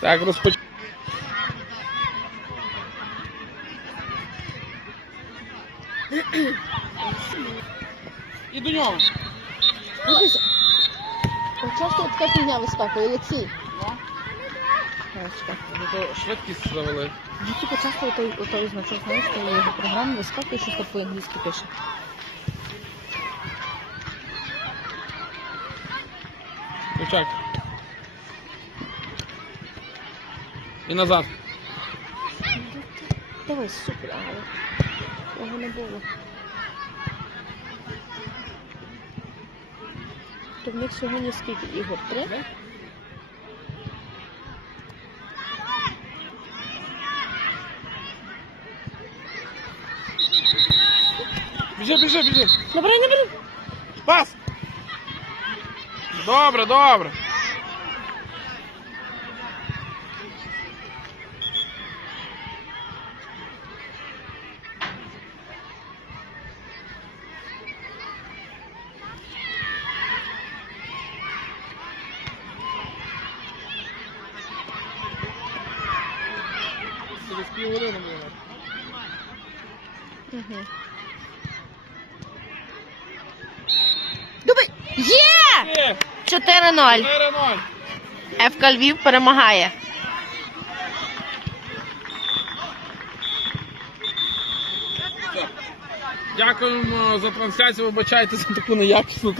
Так, розпоч... І до нього. Дивись, от часто от така фігня вискакує, Олексій. Ну, то швидкість завели. Ну, типу, часто отой, отой значок, знаєш, що його програма вискакує, що по-англійськи пише. Ключак. І назад. Давай, супер, його не було. То в них сьогодні скільки ігор? Три? Біжи, біжи, біжи. Набирай, набирай! Пас! Добре, добре. Через півгодини було. Угу. Є! 4-0. 4-0. ФК Львів перемагає. Дякуємо за трансляцію. Вибачайте за таку неякісну